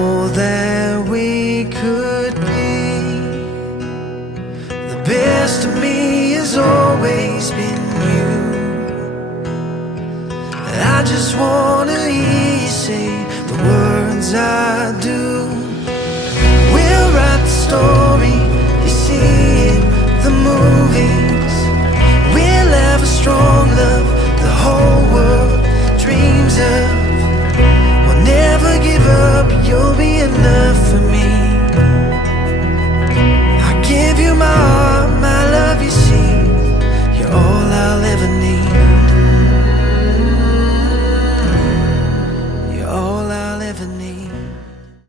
all that we could be. The best of me has always been you. I just wanna hear you say the words I do.